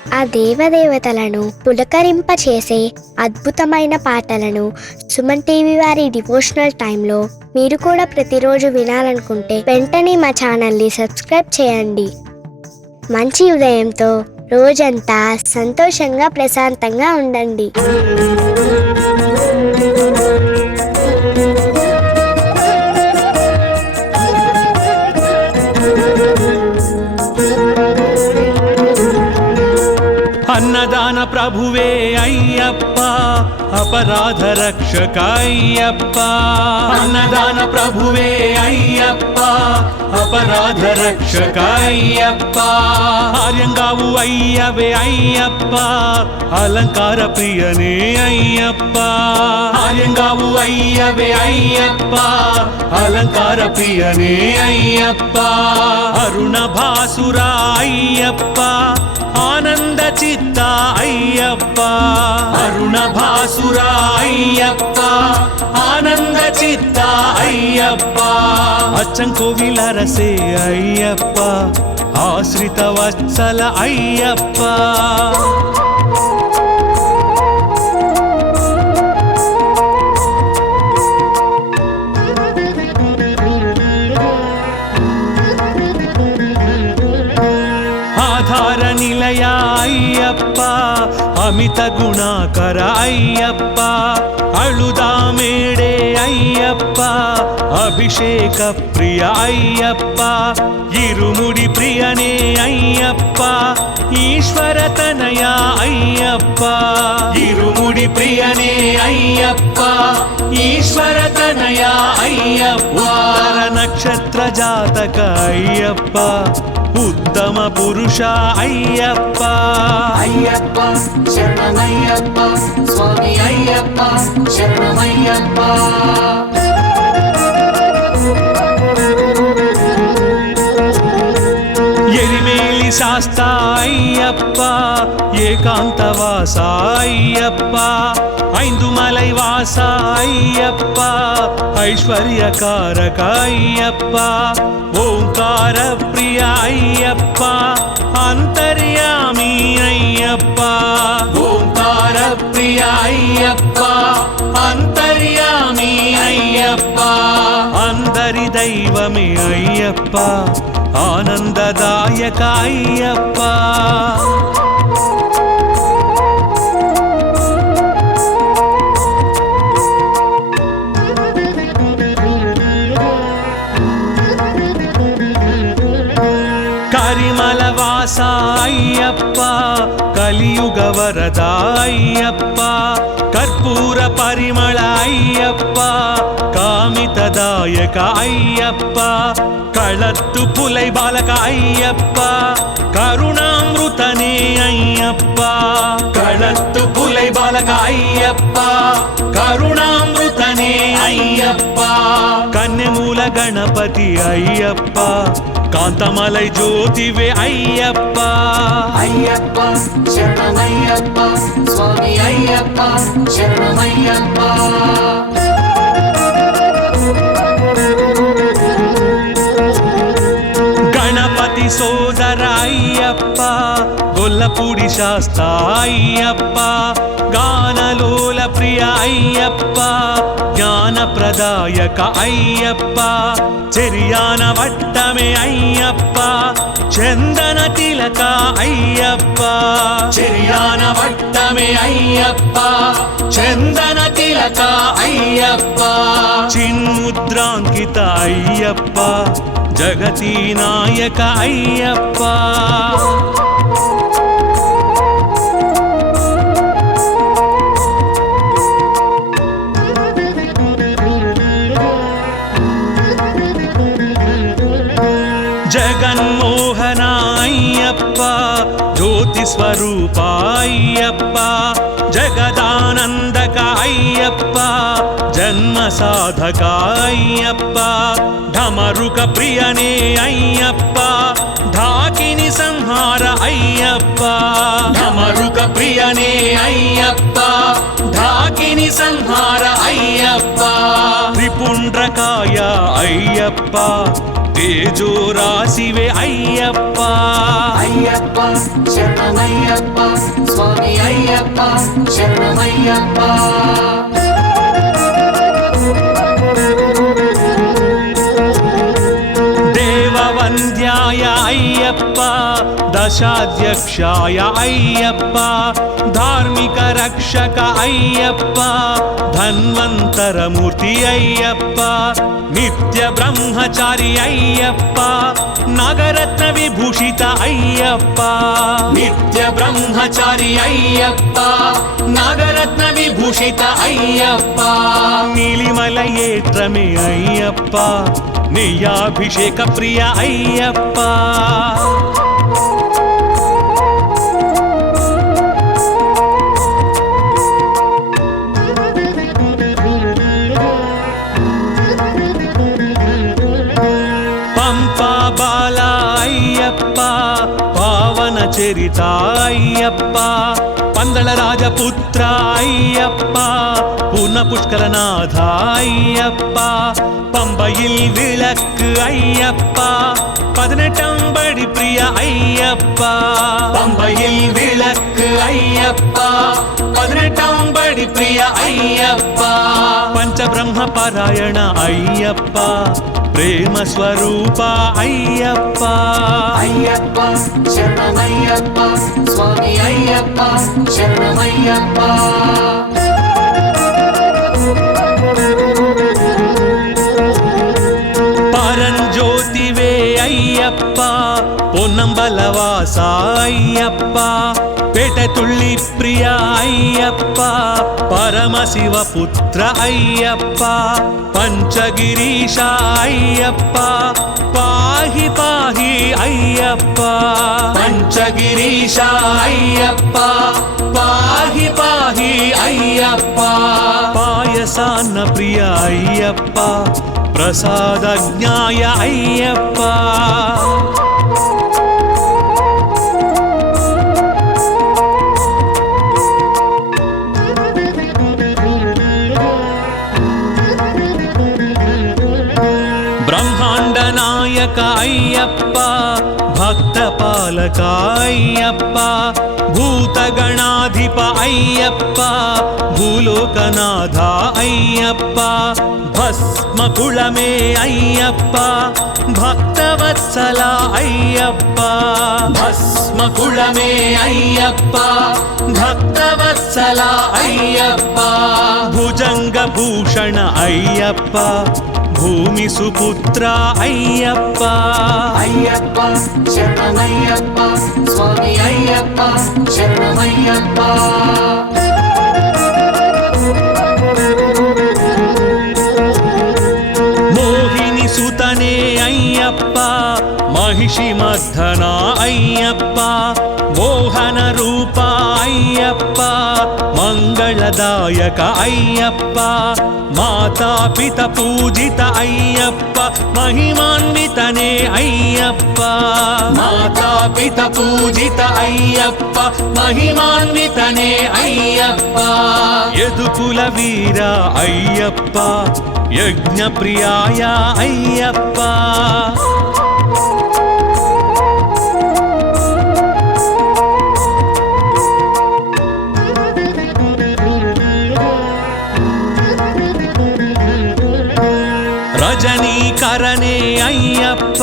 ఆ దేవదేవతలను పులకరింపచేసే అద్భుతమైన పాటలను సుమన్ టీవీ వారి డివోషనల్ టైంలో మీరు కూడా ప్రతిరోజు వినాలనుకుంటే వెంటనే మా ఛానల్ని సబ్స్క్రైబ్ చేయండి. మంచి ఉదయంతో రోజంతా సంతోషంగా ప్రశాంతంగా ఉండండి. అన్నదాన ప్రభువే అయ్యప్ప, అపరాధ రక్షక అయ్యప్ప. అన్నదాన ప్రభువే అయ్యప్ప, అపరాధ రక్షక అయ్యప్ప. ఆర్యంగావు అయ్యవే అయ్యప్ప, అలంకార ప్రియనే అయ్యప్ప. ఆర్యంగావు అయ్యవే అయ్యప్ప, అలంకార ప్రియనే అయ్యప్ప. అరుణ భాసురా అయ్యప్ప, ఆనంద చిత్త అయ్యప్ప. అరుణ భాసురా అయ్యప్ప, ఆనంద చిత్త అయ్యప్ప. అచ్చంకోవిలరసే అయ్యప్ప, ఆశ్రిత వత్సల అయ్యప్ప. ఆధార నిలయ అయ్యప్ప, అమిత గుణాకర అయ్యప్ప. అళుదామేడే అయ్యప్ప, అభిషేక ప్రియ అయ్యప్ప. ఇరుముడి ప్రియనే అయ్యప్ప, ఈశ్వర తనయ అయ్యప్ప. ఇరుముడి ప్రియనే అయ్యప్ప, ఈశ్వర తనయ అయ్యప్ప. నక్షత్ర జాతక అయ్యప్ప, ఉత్తమ పురుష అయ్యప్ప. అయ్యప్ప శరణమయ్యప్ప, స్వామి అయ్యప్ప శరణమయ్యప్ప. ఎరిమేలి శాస్త అయ్యప్ప, ఏకాంతవాస అయ్యప్ప. ఐందుమలై వాస అయ్యప్ప, ఐశ్వర్యకారక అయ్యప్ప. ఓంకార ప్రియ అయ్యప్ప, అంతర్యామి అయ్యప్ప. ఓంకార ప్రియ అయ్యప్ప, అంతర్యామి అయ్యప్ప. అందరి దైవమే అయ్యప్ప, ఆనందదాయక అయ్యప్ప. కరిమల వాస అయ్యప్ప, కలియుగ వరద అయ్యప్ప. కర్పూర పరిమళ అయ్యప్ప, కామితదాయక అయ్యప్ప. కళత్తు పులై బాలక అయ్యప్ప, కరుణామృతనే అయ్యప్ప. కళత్తు పులై బాలక అయ్యప్ప, కరుణామృతనే అయ్యప్ప. కన్యమూల గణపతి అయ్యప్ప, కాంతమలై జ్యోతివే అయ్యప్ప. అయ్యప్ప శరణమయ్యప్ప, స్వామి అయ్యప్ప శరణమయ్యప్ప. గణపతి సోదర అయ్యప్ప, గొల్లపూడి శాస్త అయ్యప్ప. గానలోల ప్రియ అయ్యప్ప, జ్ఞానప్రదాయక అయ్యప్ప. చెరియాన వట్టమే అయ్యప్ప, చందన తిలక అయ్యప్ప. చెరియాన వట్టమే అయ్యప్ప, చందన తిలక అయ్యప్ప. చిన్ముద్రాంకిత అయ్యప్ప, జగతి నాయక అయ్యప్ప. జగన్మోహన అయ్యప్ప, జ్యోతి స్వరూప అయ్యప్ప. జగదానందక అయ్యప్ప, జన్మ సాధక అయ్యప్ప. ఢమరుక ప్రియనే అయ్యప్ప, ఢాకిని సంహార అయ్యప్ప. ఢమరుక ప్రియనే అయ్యప్ప, ఢాకిని సంహార అయ్యప్ప. త్రిపుండ్రకాయ అయ్యప్ప, తేజో రాశివే అయ్యప్ప అయ్యప్ప శరణమయ్యప్ప స్వామి అయ్యప్ప శరణమయ్యప్ప దేవవంద్యాయ అయ్యప్ప దశాధ్యక్షాయ అయ్యప్ప ధార్మిక రక్షక అయ్యప్ప ధన్వంతరమూర్తి అయ్యప్ప నిత్య బ్రహ్మచారి అయ్యప్ప నాగరత్న విభూషిత అయ్యప్ప నిత్య బ్రహ్మచారి అయ్యప్ప నాగరత్న విభూషిత అయ్యప్ప నీలిమల ఏత్రమే అయ్యప్ప నెయ్యాభిషేక ప్రియ అయ్యప్ప పంపా బాల అయ్యప్ప పావన చరిత అయ్యప్ప పందళ రాజపుత్ర అయ్యప్ప పూర్ణ పుష్కరనాథ అయ్యప్ప பம்பையில் விளக்கு ஐயப்பா 18 படி பிரிய ஐயப்பா பம்பையில் விளக்கு ஐயப்பா 18 படி பிரிய ஐயப்பா பஞ்சபிரம்ம பாராயண ஐயப்பா ప్రేమ స్వరూప అయ్యప్ప అయ్యప్ప శరణమయ్యప్ప స్వామి అయ్యప్ప శరణమయ్యప్ప పరంజ్యోతివే అయ్యప్ప పొన్నంబలవాస అయ్యప్ప పేటతుళ్ళి ప్రియ అయ్యప్ప పరమశివ పుత్ర అయ్యప్ప పంచగిరీశ అయ్యప్ప పాహి పాహి అయ్యప్ప పంచగిరీశ అయ్యప్ప పాహి పాహి అయ్యప్ప పాయసాన్న ప్రియ అయ్యప్ప ప్రసాదజ్ఞాయ అయ్యప్ప బ్రహ్మాండ నాయక అయ్యప్ప భక్త పాలక అయ్యప్ప భూతగణాధిప అయ్యప్ప భూలోకనాథ అయ్యప్ప భస్మకుళమే అయ్యప్ప భక్తవత్సల అయ్యప్ప భస్మకుళమే అయ్యప్ప భక్తవత్సల అయ్యప్ప భుజంగ భూషణ అయ్యప్ప భూమి సుపుత్ర అయ్యప్ప అయ్యప్ప శరణమయ్యప్ప స్వామి అయ్యప్ప శరణమయ్యప్ప మోహిని సుతనే అయ్యప్ప మహిషి మర్ధన అయ్యప్ప మోహన రూప అయ్యప్ప మంగళదాయక అయ్యప్ప మాతాపిత పూజిత అయ్యప్ప మహిమాన్వితనే అయ్యప్ప మాతాపిత పూజిత అయ్యప్ప మహిమాన్వితనే అయ్యప్ప యదుకుల వీర అయ్యప్ప యజ్ఞ ప్రియాయ అయ్యప్ప రజనీకరణే అయ్యప్ప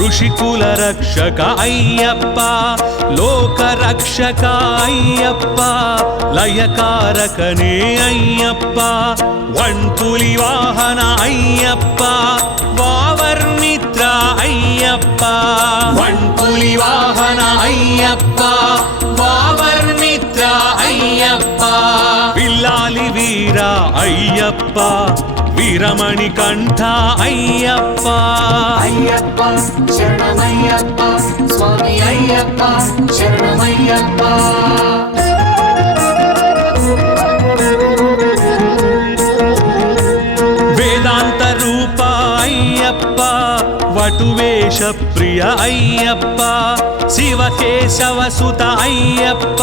ఋషికుల రక్షక అయ్యప్ప లోక రక్షక అయ్యప్ప లయకారకనే అయ్యప్ప వన్పులి వాహన అయ్యప్ప వావర్మిత్ర అయ్యప్ప వన్పులి వాహన అయ్యప్ప వావర్మిత్ర అయ్యప్ప పిల్లాలి వీర అయ్యప్ప వీరమణి కంఠ అయ్యప్ప అయ్యప్ప శరణమయ్యప్ప స్వామి అయ్యప్ప శరణమయ్యప్ప వేదాంత రూప అయ్యప్ప వటువేష ప్రియ అయ్యప్ప శివకేశవ సుత అయ్యప్ప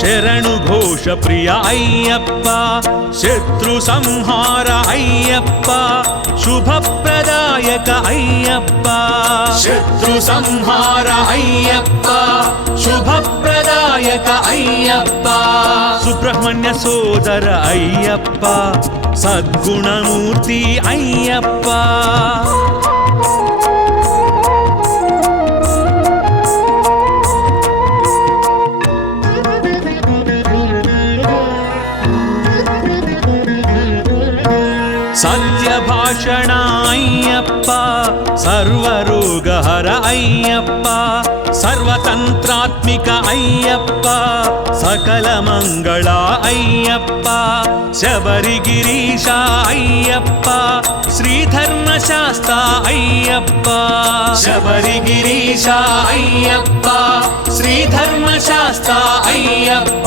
శరణు ఘోష ప్రియ అయ్యప్ప శత్రు సంహార అయ్యప్ప శుభప్రదాయక అయ్యప్ప శత్రు సంహార అయ్యప్ప శుభప్రదాయక అయ్యప్ప సుబ్రహ్మణ్య సోదర అయ్యప్ప సద్గుణమూర్తి అయ్యప్ప సత్యభాషణ అయ్యప్ప సర్వరోగహర అయ్యప్ప సర్వతంత్రాత్మిక అయ్యప్ప సకల మంగళ అయ్యప్ప శబరిగిరీశ అయ్యప్ప శ్రీధర్మశాస్త్ర అయ్యప్ప శబరిగిరీశ అయ్యప్ప శ్రీధర్మశాస్త్ర అయ్యప్ప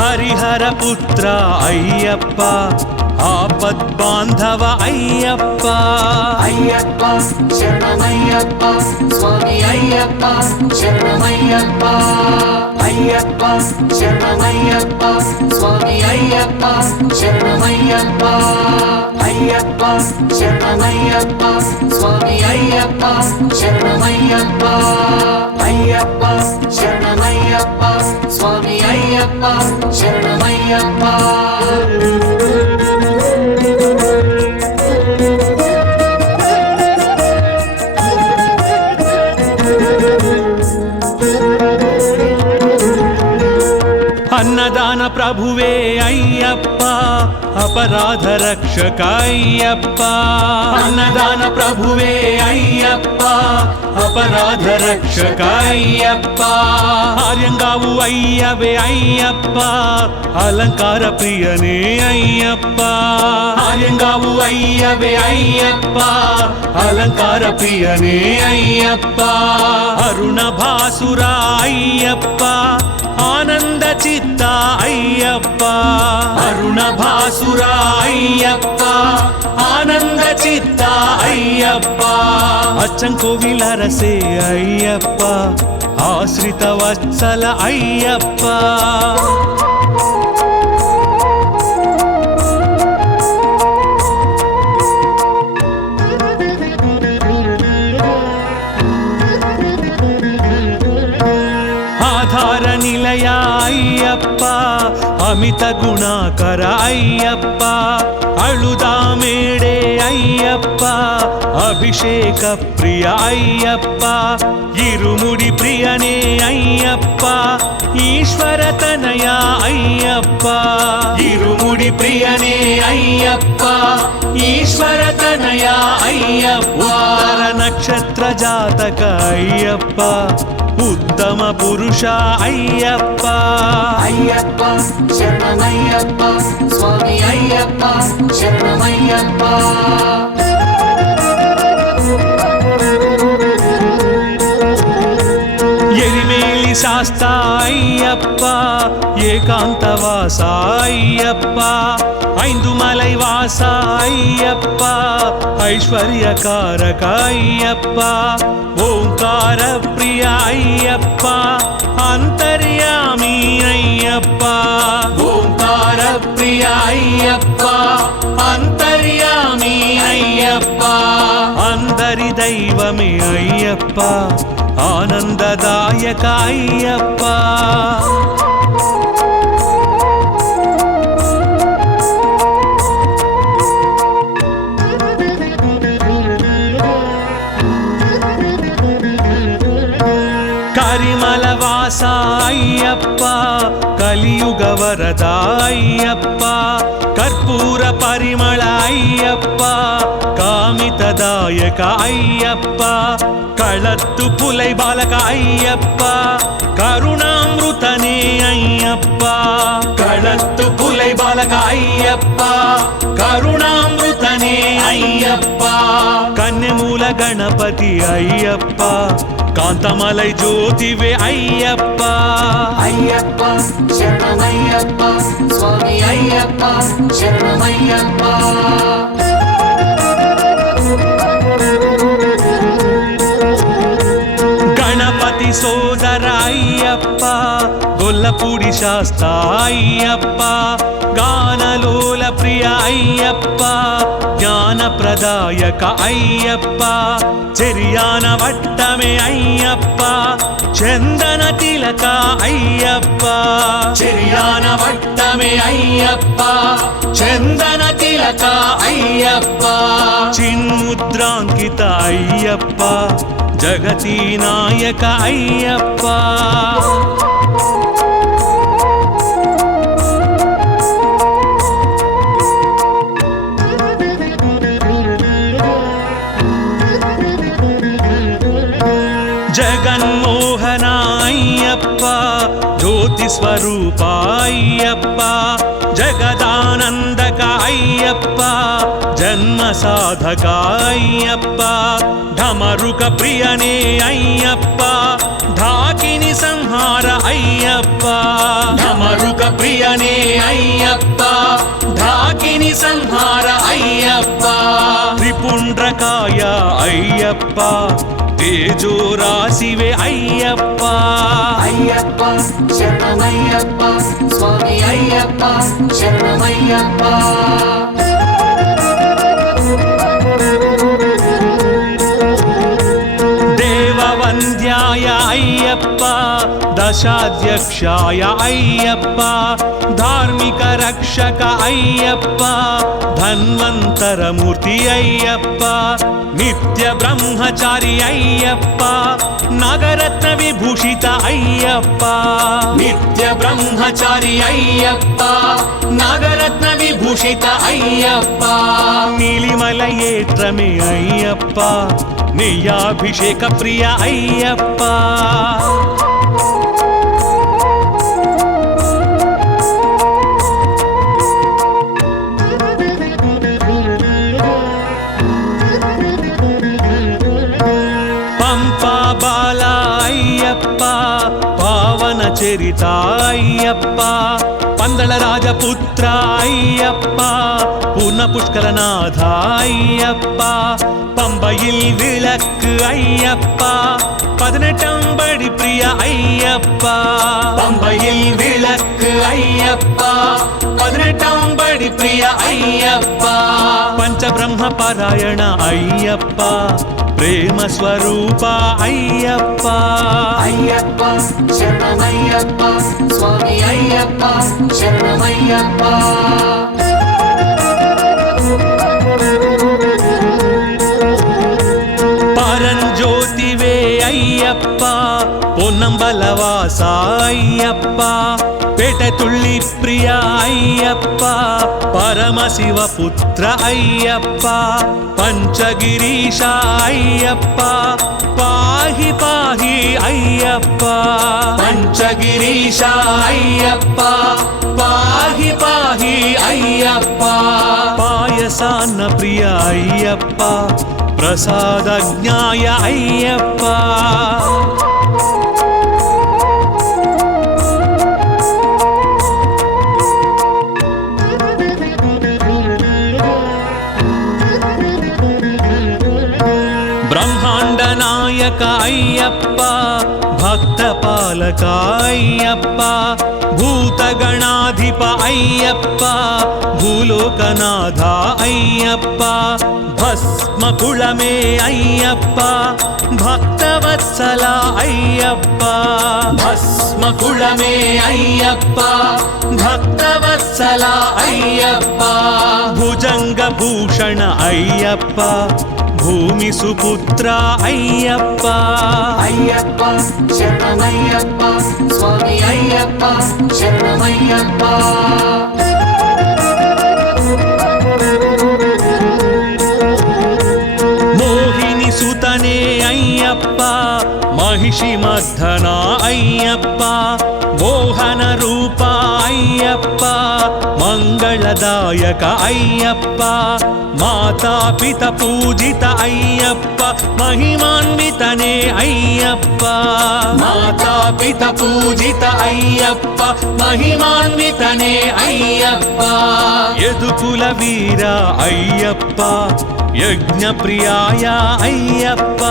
హరిహర పుత్ర అయ్యప్ప ఆపద్బాంధవ అయ్యప్ప అయ్యప్ప శరణమయ్యప్ప స్వామి అయ్యప్ప శరణమయ్యప్ప అయ్యప్ప శరణమయ్యప్ప స్వామి అయ్యప్ప శరణమయ్యప్ప అయ్యప్ప శరణమయ్యప్ప స్వామి అయ్యప్ప శరణమయ్యప్ప అయ్యప్ప శరణమయ్యప్ప స్వామి అయ్యప్ప శరణమయ్యప్ప అన్నదాన ప్రభువే అయ్యప్ప అపరాధ రక్షక అయ్యప్ప అన్నదాన ప్రభువే అయ్యప్ప అపరాధ రక్షక అయ్యప్ప ఆర్యంగావు అయ్యవే అయ్యప్ప అలంకార ప్రియనే అయ్యప్ప ఆర్యంగావు అయ్యవే అయ్యప్ప అలంకార ప్రియనే అయ్యప్ప అరుణ భాసుర అయ్యప్ప ఆనంద చిత్త అయ్యప్ప అరుణ భాసుర అయ్యప్ప ఆనంద చిత్త అయ్యప్ప అచ్చంకోవిలరసే అయ్యప్ప ఆశ్రిత వత్సల అయ్యప్ప ఆధార నిలయ అయ్యప్ప అమిత గుణాకర అయ్యప్ప అళుదామేడే అయ్యప్ప అభిషేక ప్రియ అయ్యప్ప ఇరుముడి ప్రియనే అయ్యప్ప ఈశ్వర తనయ అయ్యప్ప ఇరుముడి ప్రియనే అయ్యప్ప ఈశ్వర తనయ అయ్యప్ప నక్షత్ర జాతక అయ్యప్ప ఉత్తమ పురుష అయ్యప్ప అయ్యప్ప శరణమయ్యప్ప స్వామి అయ్యప్ప శరణమయ్యప్ప ఎరిమేలి శాస్త అయ్యప్ప ఏకాంతవాస అయ్యప్ప ఐందుమలై వాస అయ్యప్ప ఐశ్వర్యకారక అయ్యప్ప ఓంకార ప్రియ అయ్యప్ప అంతర్యామి అయ్యప్ప ఓంకార ప్రియ అయ్యప్ప అంతర్యామి అయ్యప్ప అందరి దైవమే అయ్యప్ప ఆనందదాయక అయ్యప్ప కరిమల వాస అయ్యప్ప కలియుగ వరద అయ్యప్ప కర్పూర పరిమళ అయ్యప్ప కామితదాయక అయ్యప్ప కళత్తు పులై బాలక అయ్యప్ప కరుణామృతనే అయ్యప్ప కళత్తు పులై బాలక అయ్యప్ప కరుణామృతనే అయ్యప్ప కన్యమూల గణపతి అయ్యప్ప కాంతమలై జ్యోతివే అయ్యప్ప అయ్యప్ప శరణమయ్యప్ప స్వామి అయ్యప్ప శరణమయ్యప్ప గణపతి సో పురందర అయ్యప్ప గొల్లపూడి శాస్తా అయ్యప్ప గానలోల ప్రియ అయ్యప్ప జ్ఞానప్రదాయక అయ్యప్ప చెరియాన వట్టమే అయ్యప్ప చందన తిలక అయ్యప్ప చెరియాన వట్టమే అయ్యప్ప చందన తిలక అయ్యప్ప చిన్ముద్రాంకిత అయ్యప్ప జగతి నాయక అయ్యప్ప జగన్మోహన అయ్యప్ప జ్యోతి స్వరూప అయ్యప్ప జగదానందక అయ్యప్ప జన్మ సాధక అయ్యప్ప ఢమరుక ప్రియనే అయ్యప్ప ఢాకిని సంహార అయ్యప్ప ఢమరుక ప్రియనే అయ్యప్ప ఢాకిని సంహార అయ్యప్ప త్రిపుండ్రకాయ అయ్యప్ప తేజో రాశివే అయ్యప్ప అయ్యప్ప శరణమయ్యప్ప స్వామి అయ్యప్ప శరణమయ్యప్ప దేవవంద్యాయ అయ్యప్ప దశాధ్యక్షాయ అయ్యప్ప ధార్మిక రక్షక అయ్యప్ప ధన్వంతరమూర్తి అయ్యప్ప నిత్య బ్రహ్మచారి అయ్యప్ప నాగరత్న విభూషిత అయ్యప్ప నిత్య బ్రహ్మచారి అయ్యప్ప నాగరత్న విభూషిత అయ్యప్ప నీలిమల ఏత్రమే అయ్యప్ప నెయ్యాభిషేక ప్రియ అయ్యప్ప పంపా బాల అయ్యప్ప పావన చరిత అయ్యప్ప పందళ రాజపుత్ర అయ్యప్ప పూర్ణ పుష్కరనాథ అయ్యప్ప பம்பையில் விளக்கு ஐயப்பா 18 படி பிரிய ஐயப்பா பம்பையில் விளக்கு ஐயப்பா 18 படி பிரிய ஐயப்பா பஞ்சபிரம்ம பாராயண ஐயப்பா ప్రేమ స్వరూప అయ్యప్ప అయ్యప్ప శరణమయ్యప్ప స్వామి అయ్యప్ప శరణమయ్యప్ప పరంజ్యోతివే అయ్యప్ప పొన్నంబలవాస అయ్యప్ప పేటతుళ్ళి ప్రియ అయ్యప్ప పరమశివ పుత్ర అయ్యప్ప పంచగిరీశ అయ్యప్ప పాహి పాహి అయ్యప్ప పంచగిరీశ అయ్యప్ప పాహి పాహి అయ్యప్ప పాయసాన్న ప్రియ అయ్యప్ప ప్రసాదజ్ఞాయ అయ్యప్ప బ్రహ్మాండ నాయక అయ్యప్ప భక్త పాలక అయ్యప్ప భూతగణాధిప అయ్యప్ప భూలోకనాథ అయ్యప్ప భస్మకుళమే అయ్యప్ప భక్తవత్సల అయ్యప్ప భస్మకుళమే అయ్యప్ప భక్తవత్సల అయ్యప్ప భుజంగ భూషణ అయ్యప్ప భూమి సుపుత్ర అయ్యప్ప అయ్యప్ప శరణమయ్యప్ప స్వామి అయ్యప్ప శరణమయ్యప్ప మోహిని సుతనే అయ్యప్ప మహిషి మర్ధన అయ్యప్ప మోహన రూప అయ్యప్ప మంగళదాయక అయ్యప్ప మాతాపిత పూజిత అయ్యప్ప మహిమాన్వితనే అయ్యప్ప మాతాపిత పూజిత అయ్యప్ప మహిమాన్వితనే అయ్యప్ప యదుకుల వీర అయ్యప్ప యజ్ఞ ప్రియాయ అయ్యప్ప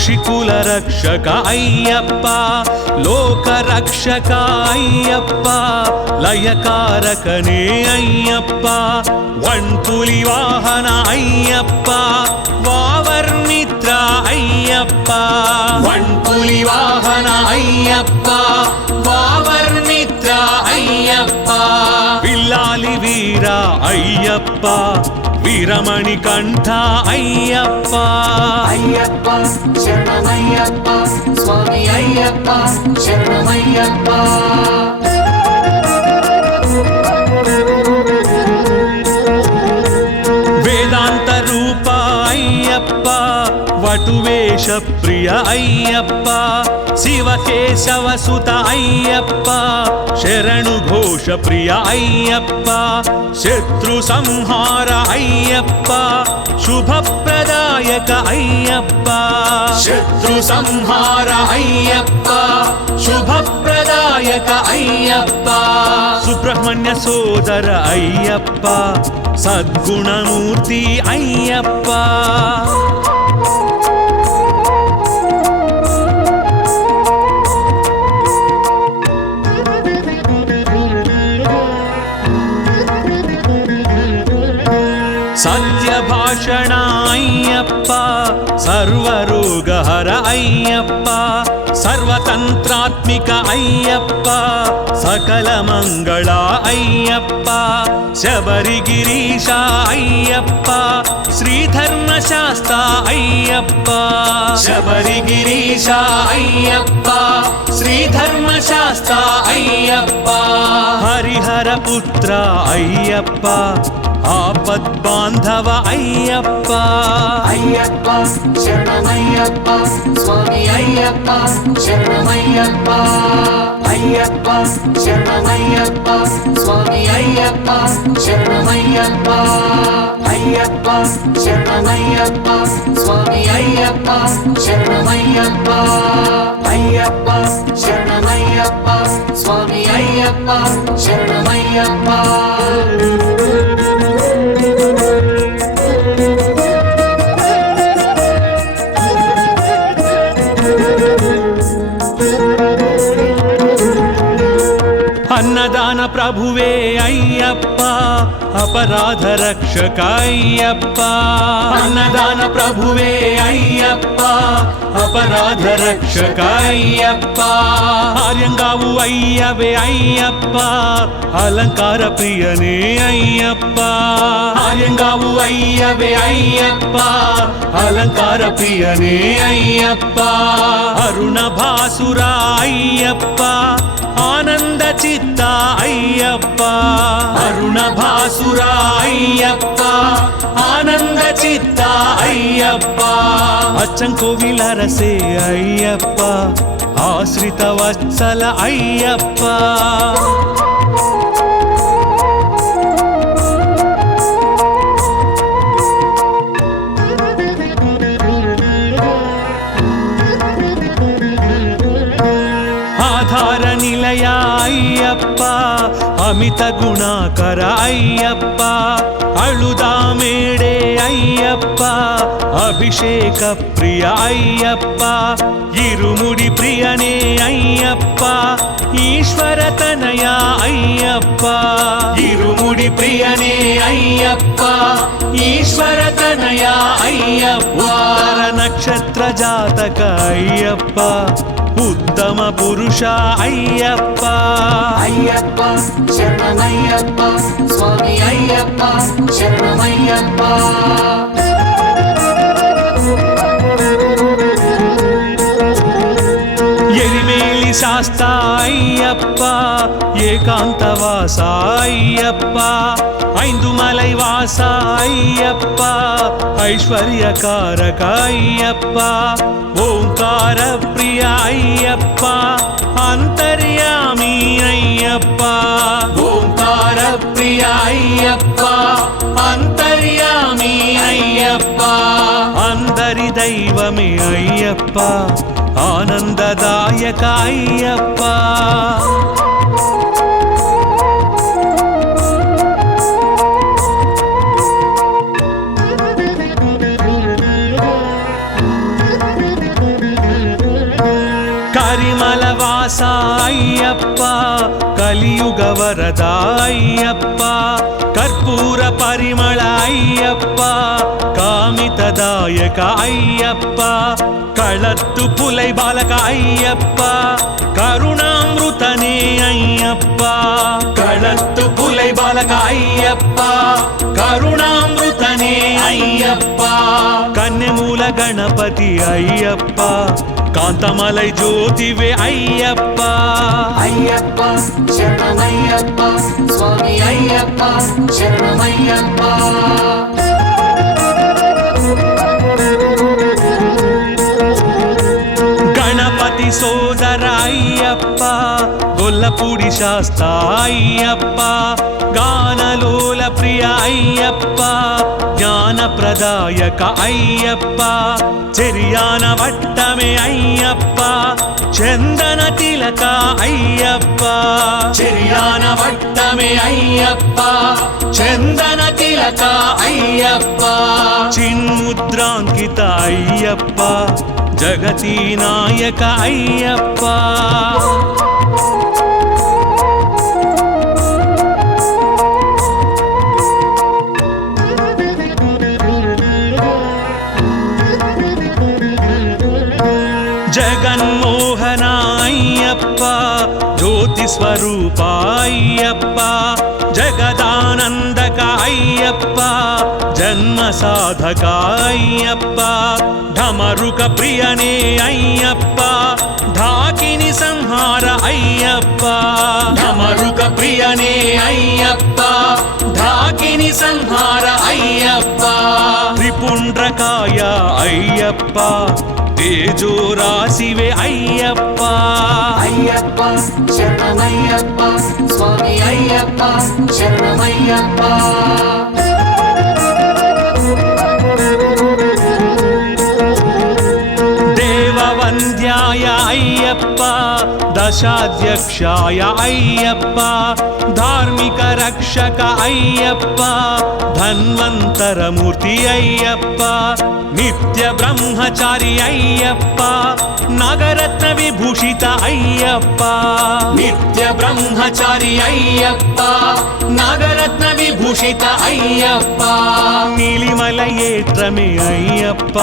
ఋషికుల రక్షక అయ్యప్ప లోక రక్షక అయ్యప్ప లయకారకనే అయ్యప్ప వన్పులి వాహన అయ్యప్ప వావర్మిత్ర అయ్యప్ప వన్పులి వాహన అయ్యప్ప వావర్మిత్ర అయ్యప్ప విల్లాలి వీర అయ్యప్ప వీరమణి కంఠ అయ్యప్ప అయ్యప్ప శరణమయ్యప్ప స్వామి అయ్యప్ప శరణమయ్యప్ప వేదాంత రూప అయ్యప్ప వటువేష ప్రియ అయ్యప్ప శివకేశవ సుత అయ్యప్ప శరణు ఘోష ప్రియ అయ్యప్ప శత్రు సంహార అయ్యప్ప శుభప్రదాయక అయ్యప్ప శత్రు సంహార అయ్యప్ప శుభప్రదాయక అయ్యప్ప సుబ్రహ్మణ్య సోదర అయ్యప్ప సద్గుణమూర్తి అయ్యప్ప సత్యభాషణ అయ్యప్ప సర్వరోగహర అయ్యప్ప సర్వతంత్రాత్మిక అయ్యప్ప సకల మంగళ అయ్యప్ప శబరిగిరీశ అయ్యప్ప శ్రీధర్మశాస్త్ర అయ్యప్ప శబరిగిరీశ అయ్యప్ప శ్రీధర్మశాస్త్ర అయ్యప్ప హరిహర పుత్ర అయ్యప్ప ఆపద్బాంధవ అయ్యప్ప అయ్యప్ప శరణమయ్యప్ప స్వామి అయ్యప్ప శరణమయ్యప్ప అయ్యప్ప శరణమయ్యప్ప స్వామి అయ్యప్ప శరణమయ్యప్ప అయ్యప్ప శరణమయ్యప్ప స్వామి అయ్యప్ప శరణమయ్యప్ప అయ్యప్ప శరణమయ్యప్ప స్వామి అయ్యప్ప శరణమయ్యప్ప అన్నదాన ప్రభువే అయ్యప్ప అపరాధ రక్షక అయ్యప్ప అన్నదాన ప్రభువే అయ్యప్ప అపరాధ రక్షక అయ్యప్ప ఆర్యంగావు అయ్యవే అయ్యప్ప అలంకార ప్రియనే అయ్యప్ప ఆర్యంగావు అయ్యవే అయ్యప్ప అలంకార ప్రియనే అయ్యప్ప అరుణ భాసుర అయ్యప్ప ఆనంద చిత్త అయ్యప్ప అరుణ భాసుర అయ్యప్ప ఆనంద చిత్త అయ్యప్ప అచ్చంకోవిల రసే అయ్యప్ప ఆశ్రిత వత్సల అయ్యప్ప ఆధార నిలయ అయ్యప్ప అమిత గుణాకర అయ్యప్ప అళుదామేడే అయ్యప్ప అభిషేక ప్రియ అయ్యప్ప ఇరుముడి ప్రియనే అయ్యప్ప ఈశ్వర తనయ అయ్యప్ప ఇరుముడి ప్రియనే అయ్యప్ప ఈశ్వర తనయ అయ్యప్ప ఉత్తర నక్షత్ర జాతక అయ్యప్ప ఉత్తమ పురుష అయ్యప్ప అయ్యప్ప శరణమయ్యప్ప స్వామి అయ్యప్ప శరణమయ్యప్ప ఎరిమేలి శాస్త అయ్యప్ప ఏకాంతవాస అయ్యప్ప ఐందుమలై వాస అయ్యప్ప ఐశ్వర్యకారక అయ్యప్ప ఓంకార ప్రియ అయ్యప్ప అంతర్యామి అయ్యప్ప ఓంకార ప్రియ అయ్యప్ప అంతర్యామి అయ్యప్ప అందరి దైవమే అయ్యప్ప ఆనందదాయక అయ్యప్ప శబరిమల వాస అయ్యప్ప కలియుగ వరద అయ్యప్ప కర్పూర పరిమళ అయ్యప్ప కామితదాయక అయ్యప్ప కళత్తు పులై బాలక అయ్యప్ప కరుణామృతనే అయ్యప్ప కళత్తు పులై బాలక అయ్యప్ప కరుణామృతనే అయ్యప్ప కన్యమూల గణపతి అయ్యప్ప కాంతమలై జ్యోతివే అయ్యప్ప అయ్యప్ప శరణమయ్యప్ప స్వామి అయ్యప్ప శరణమయ్యప్ప గణపతి సోదర అయ్యప్ప గొల్లపూడి శాస్త అయ్యప్ప గానలోల ప్రియ అయ్యప్ప జ్ఞానప్రదాయక అయ్యప్ప చెరియాన వట్టమే అయ్యప్ప చందన తిలక అయ్యప్ప చెరియాన వట్టమే అయ్యప్ప చందన తిలక అయ్యప్ప చిన్ముద్రాంకిత అయ్యప్ప జగతి నాయక అయ్యప్ప జగన్మోహన అయ్యప్ప జ్యోతి స్వరూప అయ్యప్ప జగదానందక అయ్యప్ప జన్మ సాధక అయ్యప్ప ఢమరుక ప్రియనే అయ్యప్ప ఢాకిని సంహార అయ్యప్ప ఢమరుక ప్రియనే అయ్యప్ప ఢాకిని సంహార అయ్యప్ప త్రిపుండ్రకాయ అయ్యప్ప తేజో రాశివే అయ్యప్ప అయ్యప్ప శరణమయ్యప్ప స్వామి అయ్యప్ప శరణమయ్యప్ప దేవవంద్యాయ అయ్యప్ప దశాధ్యక్షాయ అయ్యప్ప ధార్మిక రక్షక అయ్యప్ప ధన్వంతరమూర్తి అయ్యప్ప నిత్య బ్రహ్మచారి అయ్యప్ప నాగరత్న విభూషిత అయ్యప్ప నిత్య బ్రహ్మచారి అయ్యప్ప నాగరత్న విభూషిత అయ్యప్ప నీలిమల ఏట్రమే అయ్యప్ప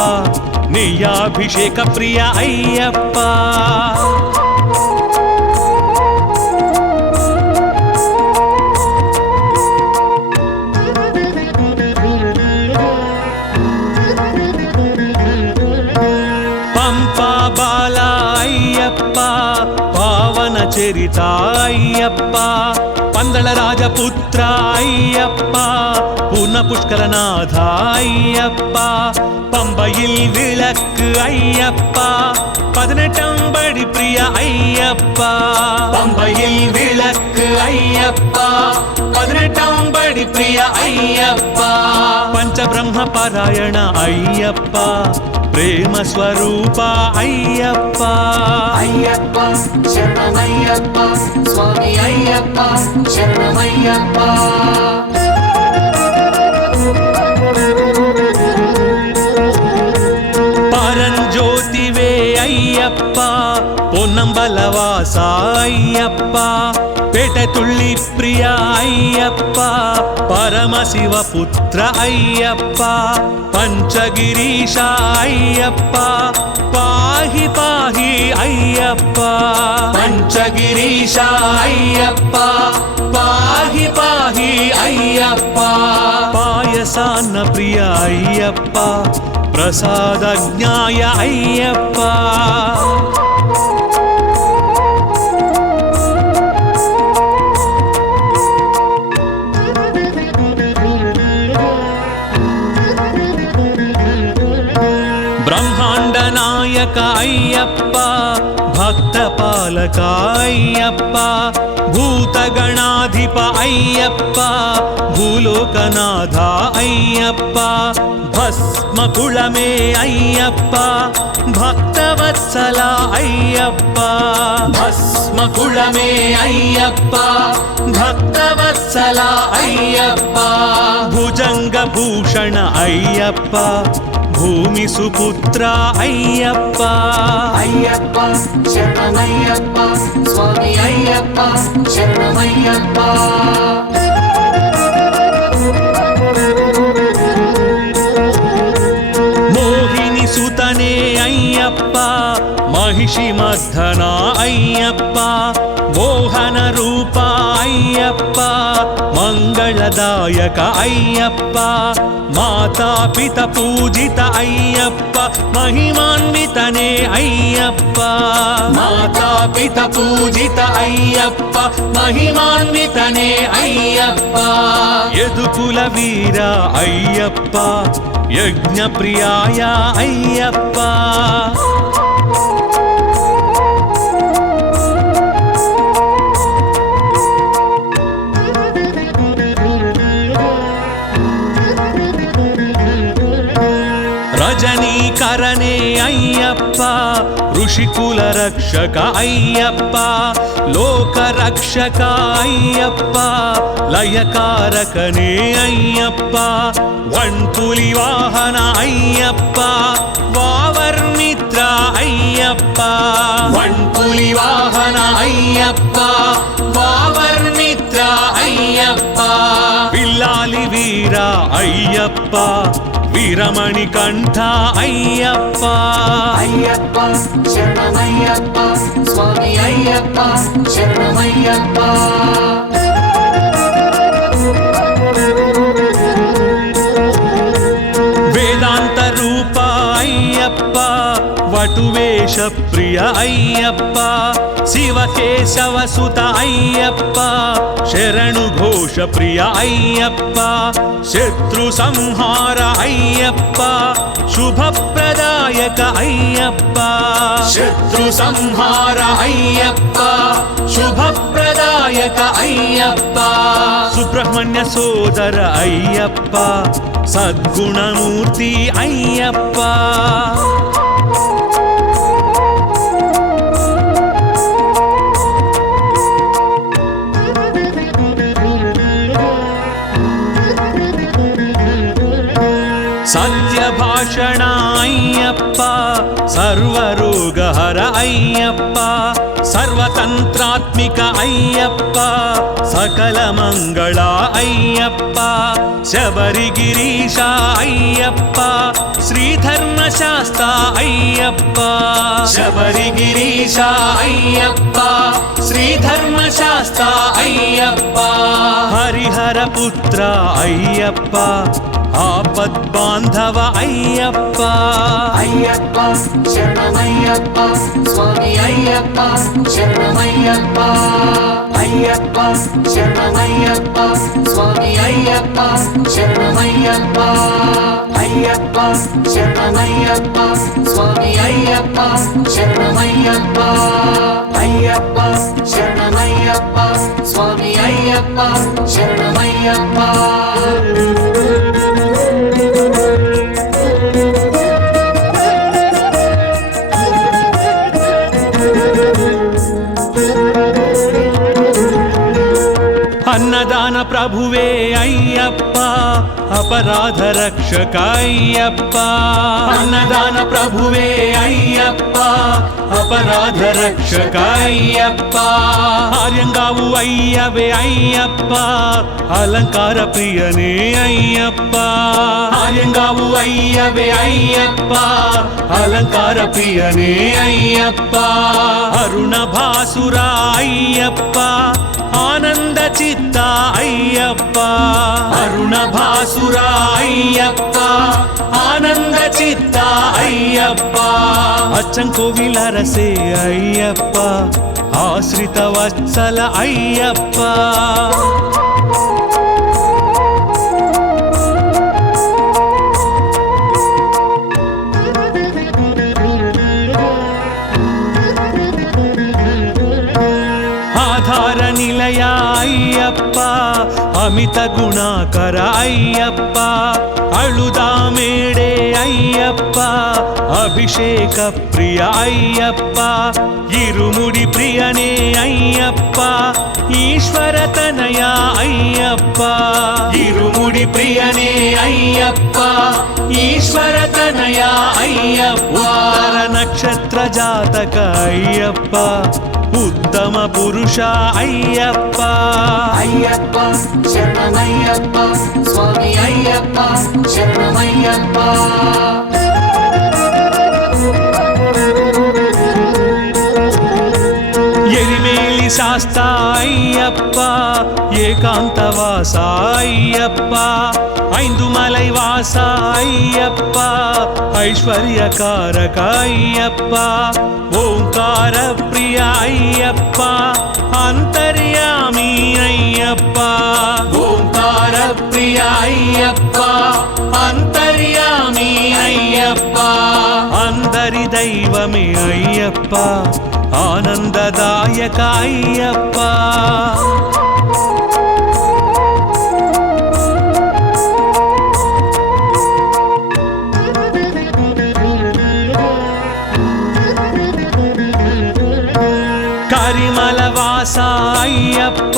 నెయ్యాభిషేక ప్రియ అయ్యప్ప పంపా బాల అయ్యప్ప పావన చరిత అయ్యప్ప పందళ రాజపుత్ర అయ్యప్ప పూర్ణ పుష్కరనాథ అయ్యప్ప பம்பையில் விளக்கு ஐயப்பா 18 படி பிரிய ஐயப்பா பம்பையில் விளக்கு ஐயப்பா 18 படி பிரிய ஐயப்பா பஞ்சபிரம்ம பாராயண ஐயப்பா ప్రేమ స్వరూప అయ్యప్ప అయ్యప్ప శరణమయ్యప్ప స్వామి అయ్యప్ప శరణమయ్యప్ప పరంజ్యోతివే అయ్యప్ప పొన్నంబలవాస అయ్యప్ప పేటతుళ్ళి ప్రియ అయ్యప్ప పరమశివ పుత్ర అయ్యప్ప పంచగిరీశ అయ్యప్ప పాహి పాహి అయ్యప్ప పంచగిరీశ అయ్యప్ప పాహి పాహి అయ్యప్ప పాయసాన్న ప్రియ అయ్యప్ప ప్రసాదజ్ఞాయ అయ్యప్ప బ్రహ్మాండ నాయక అయ్యప్ప భక్త పాలక అయ్యప్ప భూతగణాధిప అయ్యప్ప భూలోకనాథ అయ్యప్ప భస్మకుళమే అయ్యప్ప భక్తవత్సల అయ్యప్ప భస్మకుళమే అయ్యప్ప భక్తవత్సల అయ్యప్ప భుజంగ భూషణ అయ్యప్ప భూమి సుపుత్ర అయ్యప్ప అయ్యప్ప శరణమయ్యప్ప స్వామి అయ్యప్ప శరణమయ్యప్ప మోహిని సుతనే అయ్యప్ప మహిషి మర్దన అయ్యప్ప మోహన రూప అయ్యప్ప మంగళదాయక అయ్యప్ప మాతాపిత పూజిత అయ్యప్ప మహిమాన్వితనే అయ్యప్ప మాతాపిత పూజిత అయ్యప్ప మహిమాన్వితనే అయ్యప్ప యదుకుల వీర అయ్యప్ప యజ్ఞ ప్రియాయ అయ్యప్ప రజనీకరణే అయ్యప్ప ఋషికుల రక్షక అయ్యప్ప లోక రక్షక అయ్యప్ప లయకారకనే అయ్యప్ప వన్పులి వాహన అయ్యప్ప వావర్మిత్ర అయ్యప్ప వన్పులి వాహన అయ్యప్ప వావర్మిత్ర అయ్యప్ప పిల్లాలి వీర అయ్యప్ప వీరమణి కంఠ అయ్యప్ప అయ్యప్ప శరణమయ్యప్ప స్వామి అయ్యప్ప శరణమయ్యప్ప వేదాంత రూప అయ్యప్ప వటువేష ప్రియ అయ్యప్ప శివకేశవ సుత అయ్యప్ప శరణు ఘోష ప్రియ అయ్యప్ప శత్రు సంహార అయ్యప్ప శుభప్రదాయక అయ్యప్ప శత్రు సంహార అయ్యప్ప శుభప్రదాయక అయ్యప్ప సుబ్రహ్మణ్య సోదర అయ్యప్ప సద్గుణమూర్తి అయ్యప్ప సత్యభాషణ అయ్యప్ప సర్వరోగహర అయ్యప్ప సర్వతంత్రాత్మిక అయ్యప్ప సకల మంగళ అయ్యప్ప శబరిగిరీశ అయ్యప్ప శ్రీధర్మశాస్త్ర అయ్యప్ప శబరిగిరీశ అయ్యప్ప శ్రీధర్మశాస్త్ర అయ్యప్ప హరిహర పుత్ర అయ్యప్ప ఆపద్బాంధవ అయ్యప్ప అయ్యప్ప శరణమయ్యప్ప స్వామి అయ్యప్ప శరణమయ్యప్ప అయ్యప్ప శరణమయ్యప్ప స్వామి అయ్యప్ప శరణమయ్యప్ప అయ్యప్ప శరణమయ్యప్ప స్వామి అయ్యప్ప శరణమయ్యప్ప అయ్యప్ప శరణమయ్యప్ప స్వామి అయ్యప్ప శరణమయ్యప్ప అన్నదాన ప్రభువే అయ్యప్ప అపరాధ రక్షక అయ్యప్ప అన్నదాన ప్రభువే అయ్యప్ప అపరాధ రక్షక అయ్యప్ప ఆర్యంగావు అయ్యవే అయ్యప్ప అలంకార ప్రియనే అయ్యప్ప ఆర్యంగావు అయ్యవే అయ్యప్ప అలంకార ప్రియనే అయ్యప్ప అరుణ భాసుర అయ్యప్ప ఆనంద చిత్త అయ్యప్ప అరుణ భాసుర అయ్యప్ప ఆనంద చిత్త అయ్యప్ప అచ్చంకోవిల రసే అయ్యప్ప ఆశ్రిత వత్సల అయ్యప్ప ఆధార నిలయ అయ్యప్ప అమిత గుణాకర అయ్యప్ప అళుదామేడే అయ్యప్ప అభిషేక ప్రియ అయ్యప్ప ఇరుముడి ప్రియనే అయ్యప్ప ఈశ్వర తనయ అయ్యప్ప ఇరుముడి ప్రియనే అయ్యప్ప ఈశ్వర ತನಯ ಅಯ್ಯಪ್ಪ ಉತ್ತರ ನಕ್ಷತ್ರ ಜಾತಕ ಅಯ್ಯಪ್ಪ ಉತ್ತಮ ಪುರುಷ ಅಯ್ಯಪ್ಪ ಅಯ್ಯಪ್ಪ ಶರಣಮಯ್ಯಪ್ಪ ಸ್ವಾಮಿ ಅಯ್ಯಪ್ಪ ಶರಣಮಯ್ಯಪ್ಪ ఎరిమేలి శాస్త అయ్యప్ప ఏకాంతవాస అయ్యప్ప ఐందుమలై వాస అయ్యప్ప ఐశ్వర్యకారక అయ్యప్ప ఓంకార ప్రియ అయ్యప్ప అంతర్యామి అయ్యప్ప ಓಂಕಾರ ಪ್ರಿಯ ಅಯ್ಯಪ್ಪ ಅಂತರ್ಯಾಮಿ ಅಯ್ಯಪ್ಪ అందరి దైవమే అయ్యప్ప ఆనందదాయక అయ్యప్ప కరిమల వాస అయ్యప్ప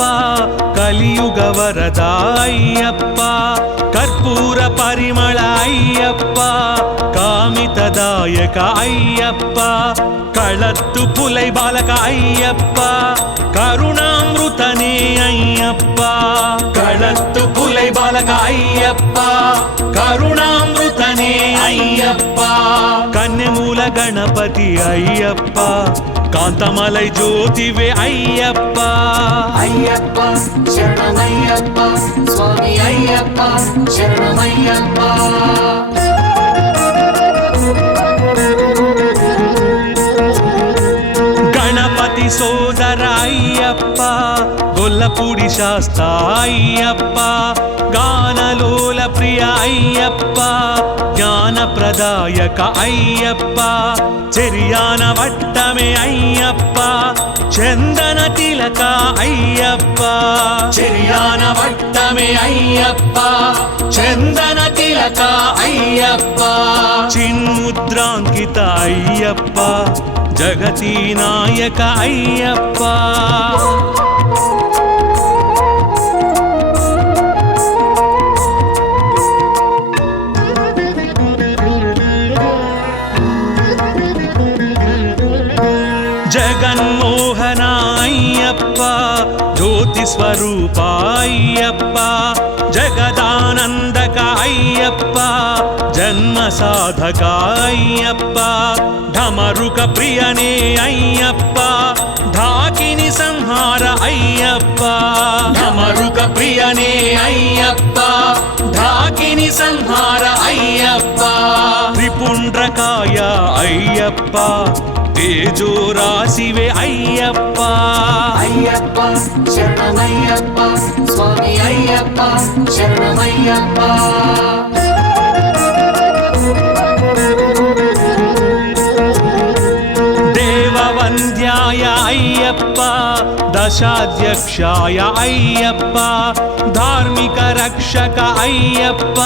కలియుగ వరద అయ్యప్ప కర్పూర పరిమళ అయ్యప్ప కామితదాయక అయ్యప్ప కళత్తు పులై బాలక అయ్యప్ప కరుణామృతనే అయ్యప్ప ಕಳತ್ತು ಪುಲೈ ಬಾಲಕ ಅಯ್ಯಪ್ಪ ಕರುಣಾಮೃತನೇ ಅಯ್ಯಪ್ಪ కన్యమూల గణపతి అయ్యప్ప కాంతమలై జ్యోతివే అయ్యప్ప ಅಯ್ಯಪ್ಪ ಶರಣಮಯ್ಯಪ್ಪ ಸ್ವಾಮಿ ಅಯ್ಯಪ್ಪ ಶರಣಮಯ್ಯಪ್ಪ గణపతి సోదర అయ్యప్ప గొల్లపూడి శాస్త అయ్యప్ప గానలోల ప్రియ అయ్యప్ప జ్ఞానప్రదాయక అయ్యప్ప చెరియాన వట్టమే అయ్యప్ప చందన తిలక అయ్యప్ప చెరియాన వట్టమే అయ్యప్ప చందన తిలక అయ్యప్ప చిన్ముద్రాంకిత అయ్యప్ప జగతి నాయక అయ్యప్ప జగన్మోహన అయ్యప్ప జ్యోతి స్వరూప అయ్యప్ప జగదానందక అయ్యప్ప జన్మ సాధక అయ్యప్ప ఢమరుక ప్రియనే అయ్యప్ప ఢాకిని సంహార అయ్యప్ప ఢమరుక ప్రియనే అయ్యప్ప ఢాకిని సంహార అయ్యప్ప త్రిపుండ్రకాయ అయ్యప్ప తేజో రాశివే అయ్యప్ప అయ్యప్ప శరణమయ్యప్ప స్వామి అయ్యప్ప శరణమయ్యప్ప దేవవంద్యాయ అయ్యప్ప దశాధ్యక్షాయ అయ్యప్ప ధార్మిక రక్షక అయ్యప్ప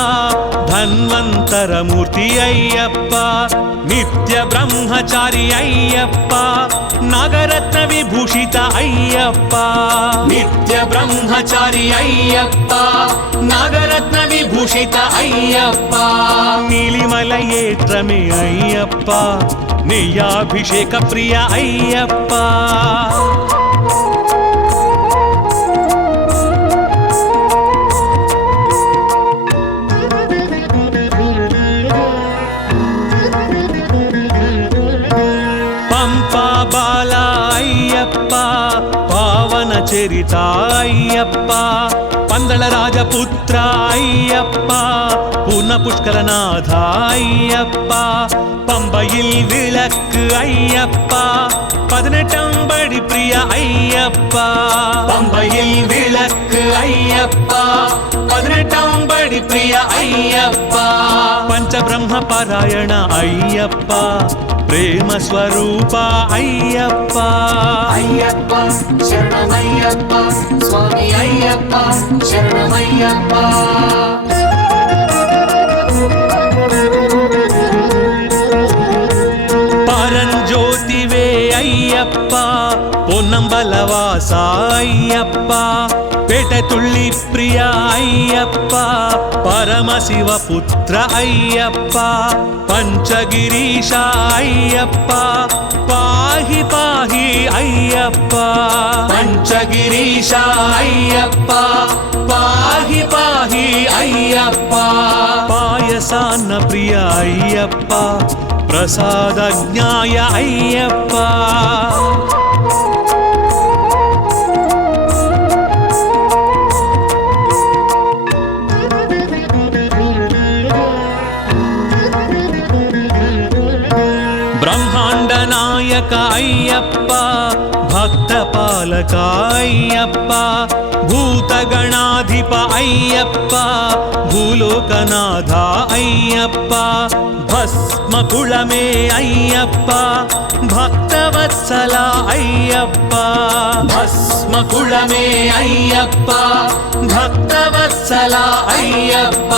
ధన్వంతరమూర్తి అయ్యప్ప నిత్య బ్రహ్మచారి అయ్యప్ప నాగరత్న విభూషిత అయ్యప్ప నిత్య బ్రహ్మచారి అయ్యప్ప నాగరత్న విభూషిత అయ్యప్ప నీలిమల ఏట్రమే అయ్యప్ప నెయ్యాభిషేక ప్రియ అయ్యప్ప పంపా బాల అయ్యప్ప పావన చరిత అయ్యప్ప పందళ రాజపుత్ర అయ్యప్ప పూర్ణ పుష్కరనాథ అయ్యప్ప பம்பையில் விளக்கு ஐயப்பா 18 படி பிரிய ஐயப்பா பம்பையில் விளக்கு ஐயப்பா 18 படி பிரிய ஐயப்பா పంచబ్రహ్మ పారాయణ అయ్యప్ప ప్రేమ స్వరూప అయ్యప్ప అయ్యప్ప శరణమయ్యప్ప స్వామి అయ్యప్ప శరణమయ్యప్ప పరంజ్యోతివే అయ్యప్ప పొన్నంబల పర్వతవాస అయ్యప్ప పెటతుళ్ళి ప్రియ అయ్యప్ప పరమశివ పుత్ర అయ్యప్ప పంచగిరీశ అయ్యప్ప పాహి పాహి అయ్యప్ప పంచగిరీశ అయ్యప్ప పాహి పాహి అయ్యప్ప పాయసాన్న ప్రియ అయ్యప్ప ప్రసాదజ్ఞాయ అయ్యప్ప బ్రహ్మాండ నాయక అయ్యప్ప భక్త పాలక అయ్యప్ప భూతగణాధిప అయ్యప్ప భూలోకనాథ అయ్యప్ప భస్మకుళమే అయ్యప్ప భక్తవత్సల అయ్యప్ప భస్మకుళమే అయ్యప్ప భక్తవత్సల అయ్యప్ప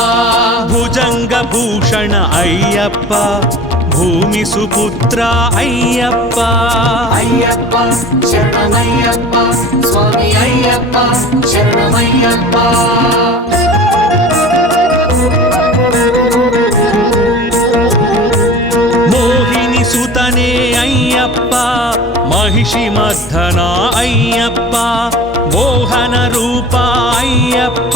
భుజంగ భూషణ అయ్యప్ప భూమి సుపుత్ర అయ్యప్ప అయ్యప్ప శరణమయ్యప్ప స్వామి అయ్యప్ప శరణమయ్యప్ప మోహిని సుతనే అయ్యప్ప మహిషి మర్ధన అయ్యప్ప మోహన రూప అయ్యప్ప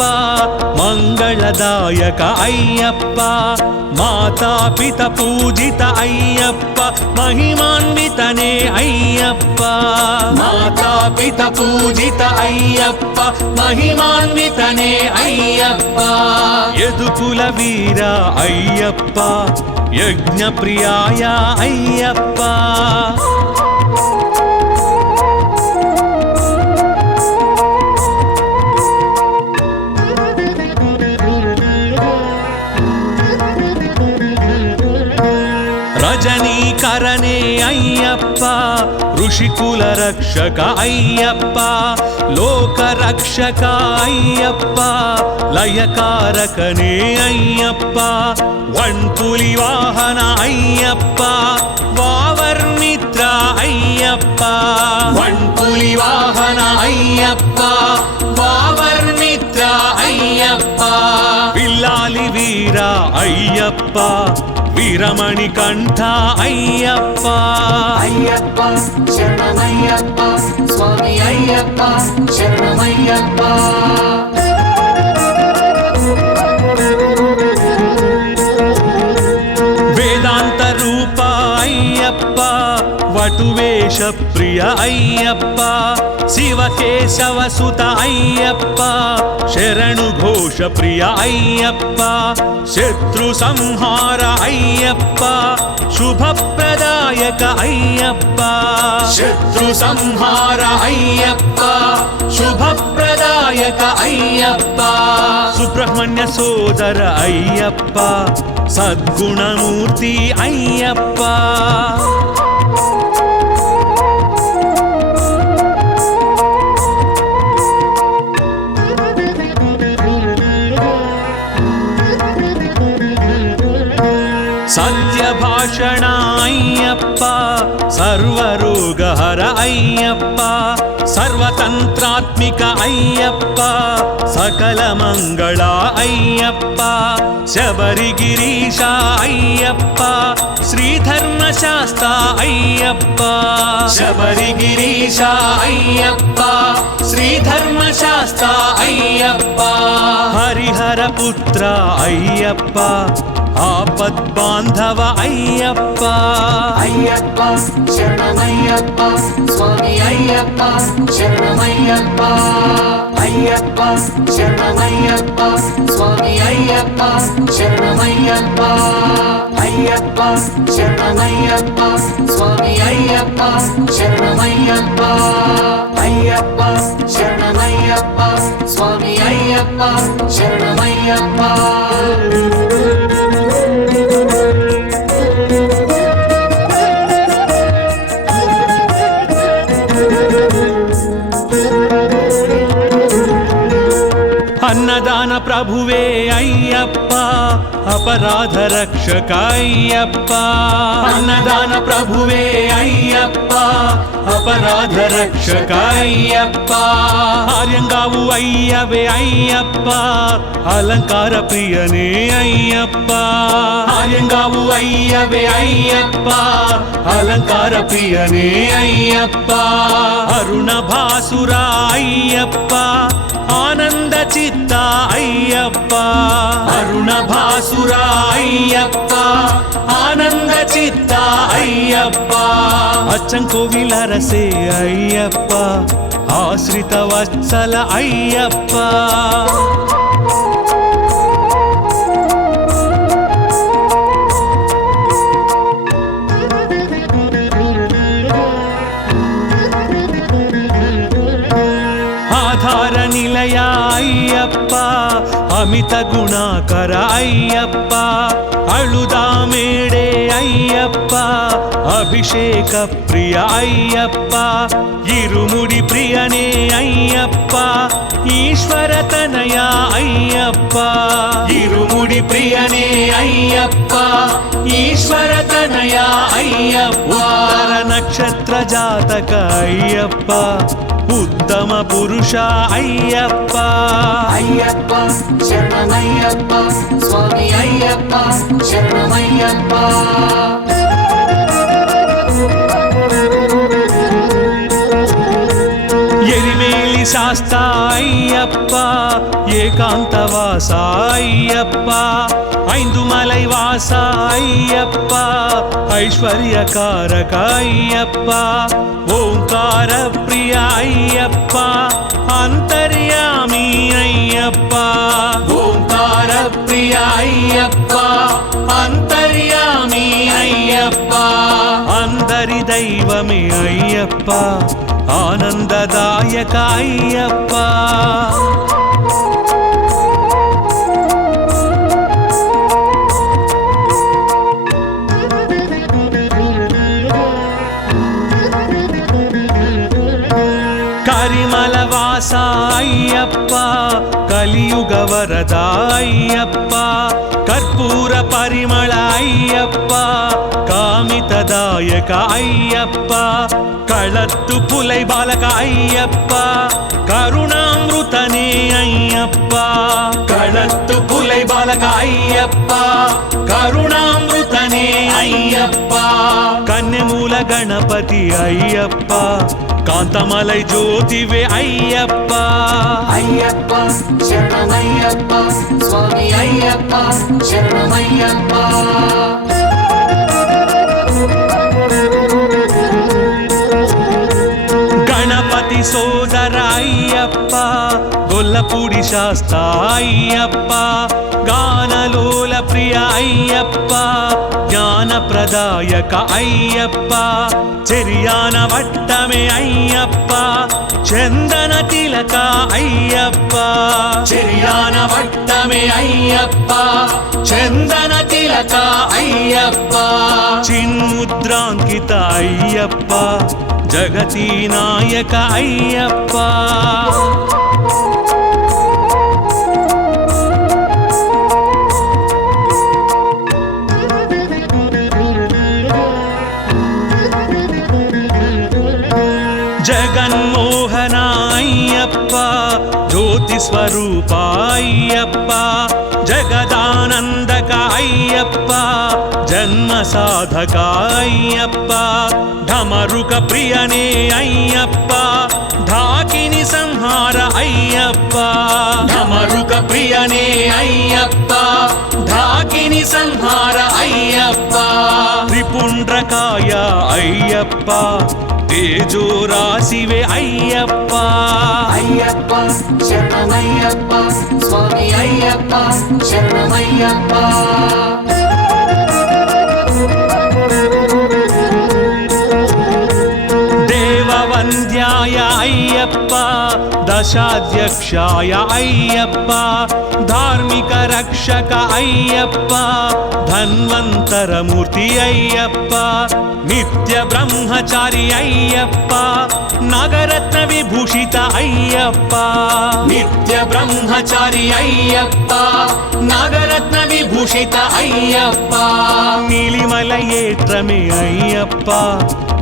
మంగళదాయక అయ్యప్ప మాతాపిత పూజిత అయ్యప్ప మహిమాన్వితనే అయ్యప్ప మాతాపిత పూజిత అయ్యప్ప మహిమాన్వితనే అయ్యప్ప యదుకుల వీర అయ్యప్ప యజ్ఞ ప్రియాయ అయ్యప్ప రజనీకరణే అయ్యప్ప ఋషికుల రక్షక అయ్యప్ప లోక రక్షక అయ్యప్ప లయకారకనే అయ్యప్ప వన్పులి వాహన అయ్యప్ప వావర్మిత్ర అయ్యప్ప వన్పులి వాహన అయ్యప్ప వావర్మిత్ర అయ్యప్ప పిల్లాలి వీర అయ్యప్ప వీరమణి కంఠ అయ్యప్ప అయ్యప్ప శరణమయ్యప్ప స్వామి అయ్యప్ప శరణమయ్యప్ప వేదాంత రూప అయ్యప్ప వటువేష ప్రియ అయ్యప్ప శివకేశవ సుత అయ్యప్ప శరణు ఘోష ప్రియ అయ్యప్ప శత్రు సంహార అయ్యప్ప శుభప్రదాయక అయ్యప్ప శత్రు సంహార అయ్యప్ప శుభప్రదాయక అయ్యప్ప సుబ్రహ్మణ్య సోదర అయ్యప్ప సద్గుణమూర్తి అయ్యప్ప సత్యభాషణ అయ్యప్ప సర్వరోగహర అయ్యప్ప సర్వతంత్రాత్మిక అయ్యప్ప సకల మంగళ అయ్యప్ప శబరిగిరీశ అయ్యప్ప శ్రీధర్మశాస్త్ర అయ్యప్ప శబరిగిరీశ అయ్యప్ప శ్రీధర్మశాస్త్ర అయ్యప్ప హరిహర పుత్ర అయ్యప్ప ఆపద్బాంధవ అయ్యప్ప అయ్యప్ప శరణమయ్యప్ప స్వామి అయ్యప్ప శరణమయ్యప్ప అయ్యప్ప శరణమయ్యప్ప స్వామి అయ్యప్ప శరణమయ్యప్ప అయ్యప్ప శరణమయ్యప్ప స్వామి అయ్యప్ప శరణమయ్యప్ప అయ్యప్ప శరణమయ్యప్ప స్వామి అయ్యప్ప శరణమయ్యప్ప అన్నదాన ప్రభువే అయ్యప్ప అపరాధ రక్షక అయ్యప్ప అన్నదాన ప్రభువే అయ్యప్ప అపరాధ రక్షక అయ్యప్ప ఆర్యంగావు అయ్యవే అయ్యప్ప అలంకార ప్రియనే అయ్యప్ప ఆర్యంగావు అయ్యవే అయ్యప్ప అలంకార ప్రియనే అయ్యప్ప అరుణ భాసుర అయ్యప్ప ఆనంద చిత్త అయ్యప్ప అరుణ భాసుర అయ్యప్ప ఆనంద చిత్త అయ్యప్ప అచ్చంకోవిలరసే అయ్యప్ప ఆశ్రిత వత్సల అయ్యప్ప ఆధార నిలయ అయ్యప్ప అమిత గుణాకర అయ్యప్ప అళుదామేడే అయ్యప్ప అభిషేక ప్రియ అయ్యప్ప ఇరుముడి ప్రియనే అయ్యప్ప ఈశ్వర తనయ అయ్యప్ప ఇరుముడి ప్రియనే అయ్యప్ప ఈశ్వర తనయ అయ్యప్ప ఉత్తర నక్షత్ర జాతక అయ్యప్ప ఉత్తమ పురుష అయ్యప్ప అయ్యప్ప శరణమయ్యప్ప స్వామి అయ్యప్ప శరణమయ్యప్ప ఎరిమేలి శాస్త అయ్యప్ప ఏకాంతవాస అయ్యప్ప ఐందుమలై వాస అయ్యప్ప ఐశ్వర్యకారక అయ్యప్ప ఓంకార ప్రియ అయ్యప్ప అంతర్యామి అయ్యప్ప ఓంకార ప్రియ అయ్యప్ప అంతర్యామి అయ్యప్ప అందరి దైవమే అయ్యప్ప ఆనందదాయక అయ్యప్ప కరిమల వాస అయ్యప్ప కలియుగ వరద అయ్యప్ప కర్పూర పరిమళ అయ్యప్ప కామితదాయక అయ్యప్ప కళత్తు పులై బాలక అయ్యప్ప కరుణామృతనే అయ్యప్ప కళత్తు పులై బాలక అయ్యప్ప కరుణామృతనే అయ్యప్ప కన్యమూల గణపతి అయ్యప్ప కాంతమలై జ్యోతివే అయ్యప్ప అయ్యప్ప శరణమయ్యప్ప స్వామి అయ్యప్ప శరణమయ్యప్ప గణపతి సోదర అయ్యప్ప గొల్లపూడి శాస్త అయ్యప్ప గానలోల ప్రియ అయ్యప్ప జ్ఞానప్రదాయక అయ్యప్ప చెరియాన వట్టమే అయ్యప్ప చందన తిలక అయ్యప్ప చెరియాన వట్టమే అయ్యప్ప చందన తిలక అయ్యప్ప చిన్ముద్రాంకిత అయ్యప్ప జగతి నాయక అయ్యప్ప జగన్మోహన అయ్యప్ప జ్యోతి స్వరూప అయ్యప్ప జగదానందక అయ్యప్ప జన్మ సాధక అయ్యప్ప ఢమరుక ప్రియనే అయ్యప్ప ఢాకిని సంహార అయ్యప్ప ఢమరుక ప్రియనే అయ్యప్ప ఢాకిని సంహార అయ్యప్ప త్రిపుండ్రకాయ అయ్యప్ప తేజో రాశివే అయ్యప్ప అయ్యప్ప శరణమయ్యప్ప స్వామి అయ్యప్ప శరణమయ్యప్ప దేవవంద్యాయ అయ్యప్ప దశాధ్యక్షాయ అయ్యప్ప ధార్మిక రక్షక అయ్యప్ప ధన్వంతరమూర్తి అయ్యప్ప నిత్య బ్రహ్మచారి అయ్యప్ప నగరత్న విభూషిత అయ్యప్ప, నిత్య బ్రహ్మచారి అయ్యప్ప, నాగరత్న విభూషిత అయ్యప్ప, నీలిమల ఏట్రమే అయ్యప్ప,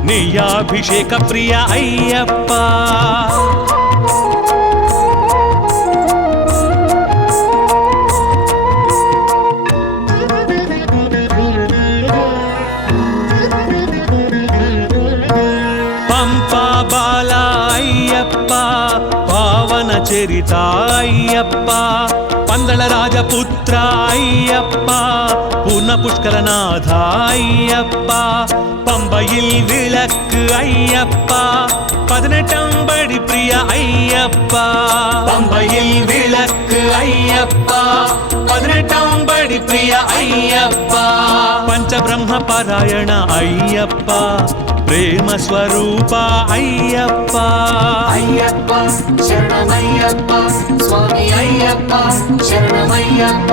నెయ్యాభిషేక ప్రియ అయ్యప్ప. పంపా బాల అయ్యప్ప, పావన చరిత అయ్యప్ప, పందళ రాజపుత్ర అయ్యప్ప, పూర్ణ పుష్కరనాథ అయ్యప్ప, பம்பையில் விளக்கு ஐயப்பா, 18 படி பிரிய ஐயப்பா, பம்பையில் விளக்கு ஐயப்பா, 18 படி பிரிய ஐயப்பா, పంచబ్రహ్మ పారాయణ అయ్యప్ప, ప్రేమ స్వరూప అయ్యప్ప. అయ్యప్ప శరణమయ్యప్ప స్వామి అయ్యప్ప శరణమయ్యప్ప.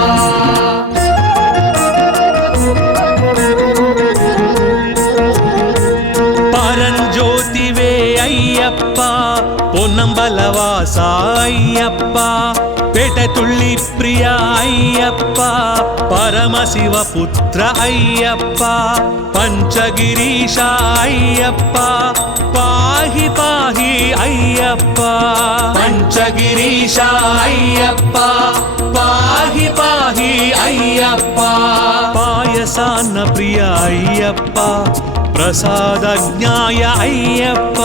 పరంజ్యోతివే అయ్యప్ప, పొన్నంబలవాస అయ్యప్ప, పేటతుళ్ళి ప్రియ అయ్యప్ప, పరమశివ పుత్ర అయ్యప్ప, పంచగిరీశ అయ్యప్ప, పాహి పాహి అయ్యప్ప, పంచగిరీశ అయ్యప్ప, పాహి పాహి అయ్యప్ప, పాయసాన్న ప్రియ అయ్యప్ప, ప్రసాదజ్ఞాయ అయ్యప్ప.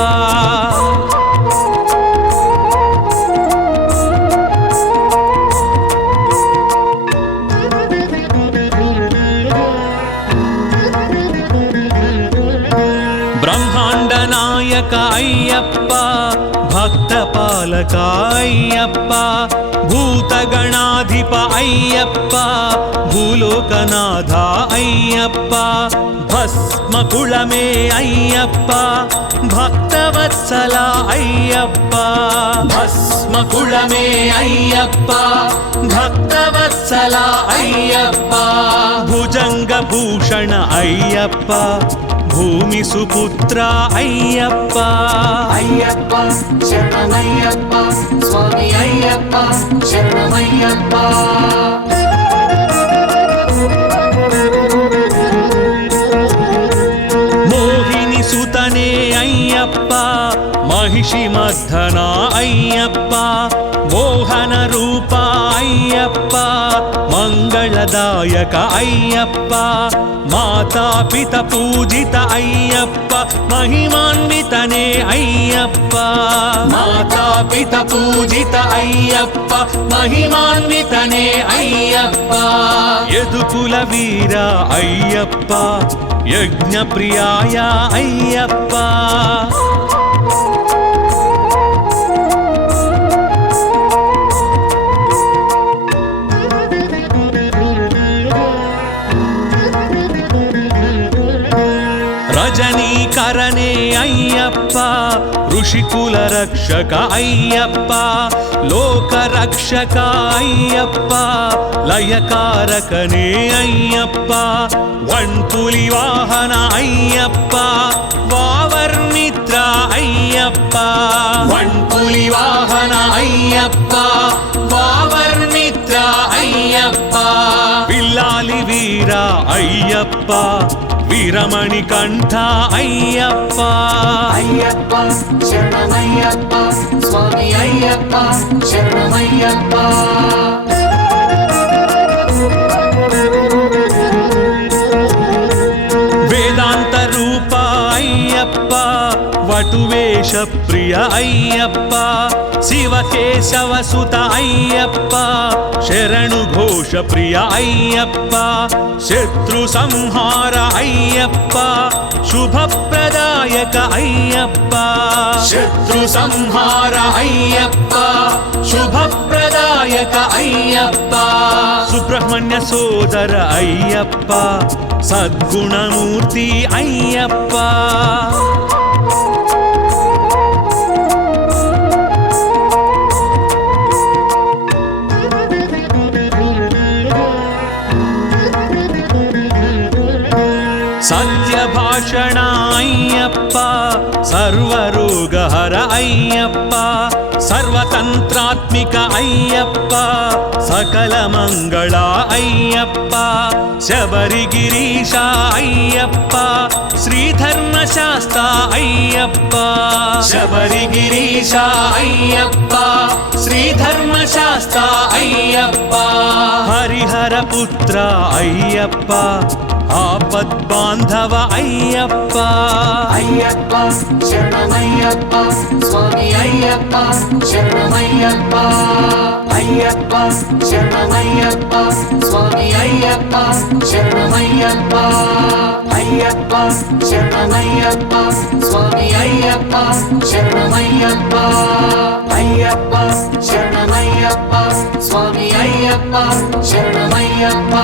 బ్రహ్మాండ నాయక అయ్యప్ప, భక్త పాలక అయ్యప్ప, భూతగణాధిప అయ్యప్ప, భూలోకనాథ అయ్యప్ప, భస్మకుళమే అయ్యప్ప, భక్తవత్సల అయ్యప్ప, భస్మకుళమే అయ్యప్ప, భక్తవత్సల అయ్యప్ప, భుజంగ భూషణ అయ్యప్ప, భూమి సుపుత్ర అయ్యప్ప. అయ్యప్ప శరణమయ్యప్ప స్వామి అయ్యప్ప శరణమయ్యప్ప. మోహిని సుతనే అయ్యప్ప, మహిషి మర్ధన అయ్యప్ప, మోహన రూప అయ్యప్ప, మంగళదాయక అయ్యప్ప, మాతాపిత పూజిత అయ్యప్ప, మహిమాన్వితనే అయ్యప్ప, మాతాపిత పూజిత అయ్యప్ప, మహిమాన్వితనే అయ్యప్ప, యదుకుల వీర అయ్యప్ప, యజ్ఞప్రియాయ అయ్యప్ప. రజనీకరణే అయ్యప్ప, ఋషికుల రక్షక అయ్యప్ప, లోక రక్షక అయ్యప్ప, లయకారకనే అయ్యప్ప, వణ్పులి వాహన అయ్యప్ప, వావర్మిత్ర అయ్యప్ప, వణ్పులి వాహన అయ్యప్ప, వావర్మిత్ర అయ్యప్ప, పిల్లాలి వీర అయ్యప్ప, వీరమణి కంఠ అయ్యప్ప. అయ్యప్ప శరణమయ్యప్ప స్వామి అయ్యప్ప శరణమయ్యప్ప. వేదాంత రూప అయ్యప్ప, వటువేష ప్రియ అయ్యప్ప, శివకేశవ సుత అయ్యప్ప, శరణు ఘోష ప్రియ అయ్యప్ప, శత్రు సంహార అయ్యప్ప, శుభప్రదాయక అయ్యప్ప, శత్రు సంహార అయ్యప్ప, శుభప్రదాయక అయ్యప్ప, సుబ్రహ్మణ్య సోదర అయ్యప్ప, సద్గుణమూర్తి అయ్యప్ప. సత్యభాషణ అయ్యప్ప, సర్వరోగహర అయ్యప్ప, సర్వతంత్రాత్మిక అయ్యప్ప సకల మంగళ అయ్యప్ప శబరిగిరీశ అయ్యప్ప శ్రీధర్మశాస్త్ర అయ్యప్ప శబరిగిరీశ అయ్యప్ప శ్రీధర్మశాస్త్ర అయ్యప్ప హరిహర పుత్ర అయ్యప్ప ఆపద్బాంధవ అయ్యప్ప అయ్యప్ప శరణమయ్యప్ప స్వామి అయ్యప్ప శరణమయ్యప్ప అయ్యప్ప శరణమయ్యప్ప స్వామి అయ్యప్ప శరణమయ్యప్ప అయ్యప్ప శరణమయ్యప్ప స్వామి అయ్యప్ప శరణమయ్యప్ప అయ్యప్ప శరణమయ్యప్ప స్వామి అయ్యప్ప శరణమయ్యప్ప